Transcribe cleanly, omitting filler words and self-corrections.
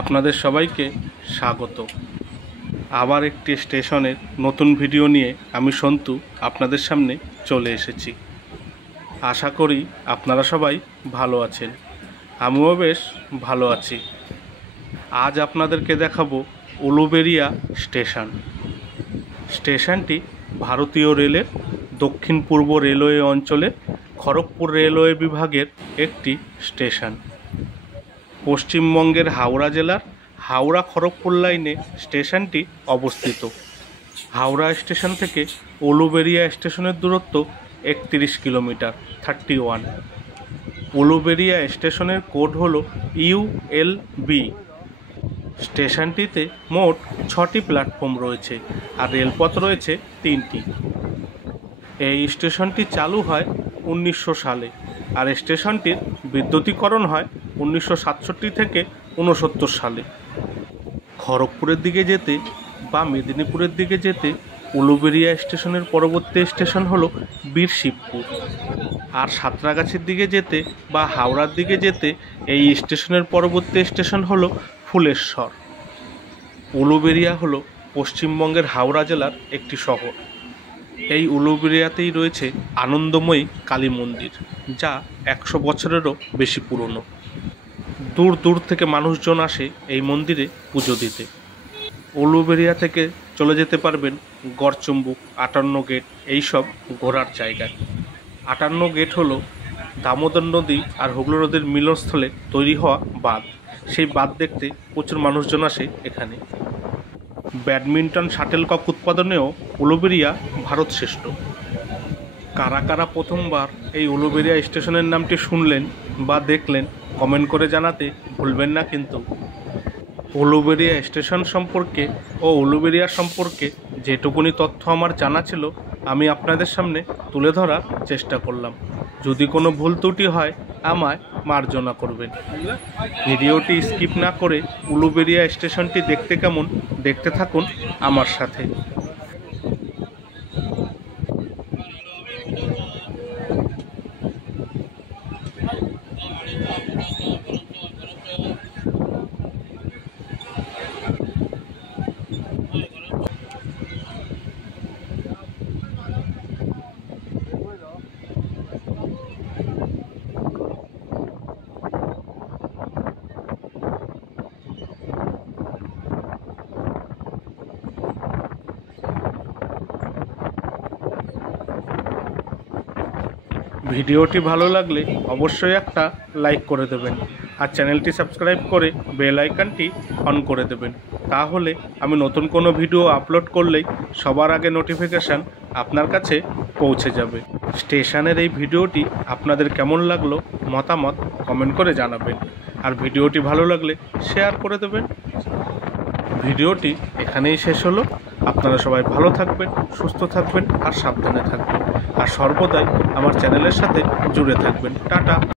আপনাদের সবাইকে স্বাগত। আবার একটি স্টেশনের নতুন ভিডিও নিয়ে আমি সন্তু আপনাদের সামনে চলে এসেছি। আশা করি আপনারা সবাই ভালো আছেন, আমিও বেশ ভালো আছি। আজ আপনাদেরকে দেখাবো উলুবেড়িয়া স্টেশন। স্টেশনটি ভারতীয় রেলের দক্ষিণ পূর্ব রেলওয়ে অঞ্চলের খড়গপুর রেলওয়ে বিভাগের একটি স্টেশন। পশ্চিমবঙ্গের হাওড়া জেলার হাওড়া খড়গপুর লাইনে স্টেশনটি অবস্থিত। হাওড়া স্টেশন থেকে উলুবেড়িয়া স্টেশনের দূরত্ব 31 কিলোমিটার 31। উলুবেড়িয়া স্টেশনের কোড হল ULB। স্টেশনটিতে মোট 6টি প্ল্যাটফর্ম রয়েছে আর রেলপথ রয়েছে 3টি। এই স্টেশনটি চালু হয় 1900 সালে আর স্টেশনটির বিদ্যুতীকরণ হয় 1967 থেকে 69 সালে। খড়গপুরের দিকে যেতে বা মেদিনীপুরের দিকে যেতে উলুবেড়িয়া স্টেশনের পরবর্তী স্টেশন হলো বীরশিবপুর, আর সাঁতরাগাছির দিকে যেতে বা হাওড়ার দিকে যেতে এই স্টেশনের পরবর্তী স্টেশন হলো ফুলেশ্বর। উলুবেড়িয়া হলো পশ্চিমবঙ্গের হাওড়া জেলার একটি শহর। এই উলুবেড়িয়াতেই রয়েছে আনন্দময়ী কালী মন্দির, যা 100 বছরেরও বেশি পুরনো। দূর দূর থেকে মানুষজন আসে এই মন্দিরে পুজো দিতে। উলুবেড়িয়া থেকে চলে যেতে পারবেন গড়চুম্বুক, 58 গেট এইসব ঘোরার জায়গায়। 58 গেট হলো দামোদর নদী আর হুগলি নদীর মিলনস্থলে তৈরি হওয়া বাঁধ। সেই বাঁধ দেখতে প্রচুর মানুষজন আসে এখানে। ব্যাডমিন্টন শাটেলকক উৎপাদনেও উলুবেড়িয়া ভারত শ্রেষ্ঠ। কারা কারা প্রথমবার এই উলুবেড়িয়া স্টেশনের নামটি শুনলেন বা দেখলেন কমেন্ট করে জানাতে ভুলবেন না কিন্তু। উলুবেড়িয়া স্টেশন সম্পর্কে ও উলুবেড়িয়া সম্পর্কে যেটুকুনি তথ্য আমার জানা ছিল আমি আপনাদের সামনে তুলে ধরার চেষ্টা করলাম। যদি কোনো ভুল ত্রুটি হয় আমায় মার্জনা করবেন। ভিডিওটি স্কিপ না করে উলুবেড়িয়া স্টেশনটি দেখতে কেমন দেখতে থাকুন আমার সাথে। ভিডিওটি ভালো লাগলে অবশ্যই একটা লাইক করে দেবেন আর চ্যানেলটি সাবস্ক্রাইব করে বেল আইকনটি অন করে দেবেন। তাহলে আমি নতুন কোনো ভিডিও আপলোড করলেই সবার আগে নোটিফিকেশান আপনার কাছে পৌঁছে যাবে। স্টেশনের এই ভিডিওটি আপনাদের কেমন লাগলো মতামত কমেন্ট করে জানাবেন আর ভিডিওটি ভালো লাগলে শেয়ার করে দেবেন। ভিডিওটি এখানেই শেষ হলো। আপনারা সবাই ভালো থাকবেন, সুস্থ থাকবেন আর সাবধানে থাকবেন আর সর্বদাই আমার চ্যানেলের সাথে জুড়ে থাকবেন। টাটা।